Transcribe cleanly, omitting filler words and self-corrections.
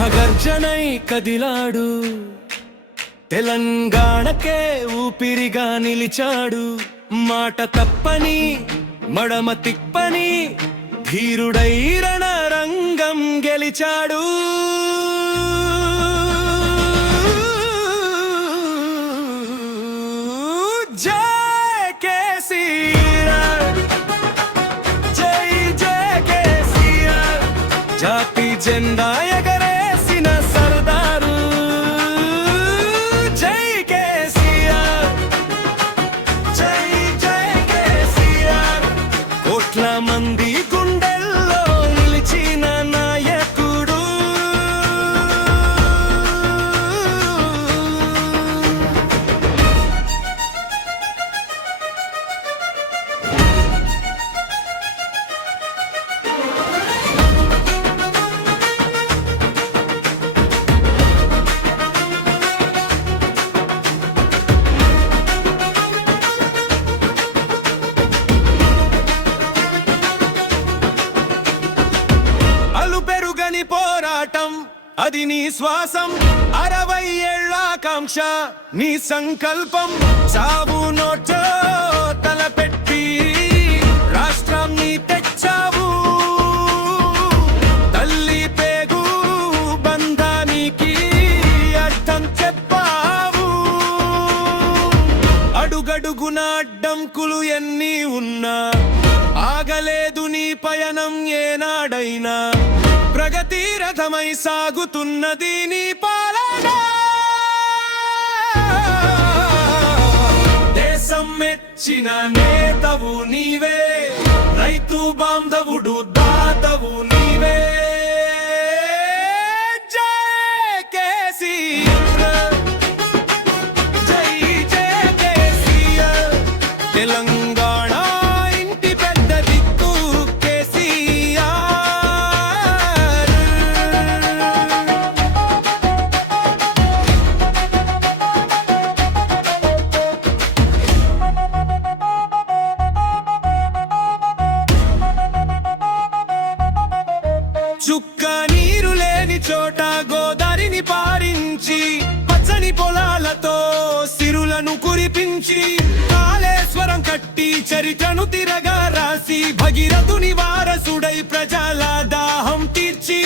సింహగర్జనై కదిలాడు, తెలంగాణకే ఊపిరిగా నిలిచాడు. మాట తప్పని మడమ తిప్పని ధీరుడై రణరంగం గెలిచాడు. జై కేసీఆర్, జై జై కేసీఆర్, జాతి జెండా ఎగరేసిన సర్దారు. జై కేసీఆర్, జై జై కేసీఆర్, కోట్ల మంది గుండెల్లో నిలిచిన నాయకుడు. పెరుగని పోరాటం అది నీ శ్వాసం, 60 ఏళ్ల ఆకాంక్ష నీ సంకల్పం. చావు నోటో తలపెట్టి రాష్ట్రం నీ తెచ్చావు. తల్లి పేగు బంధానికి అర్థం చెప్పావు. అడుగడుగున అడ్డంకులు ఎన్ని ఉన్నా ఆగలేదు నీ పయనం ఏనాడైనా. ప్రగతి రథమై సాగుతున్నది నీ పాలన. దేశం మెచ్చిన నేతవు నీవే, రైతు బాంధవుడు దాతవు నీవే. జై కేసీఆర్, జై జై కేసీఆర్, తెలంగాణ ఇంటి పెద్ద దిక్కు కేసీఆర్. చుక్క నీరు లేని చోట గోదారిని పారించి, పచ్చని పొలాలతో సిరులను కురిపించి, కాళేశ్వరం కట్టి చరిత్రను తిరగా రాసి, భగీరథుని వారసుడై ప్రజల దాహం తీర్చి,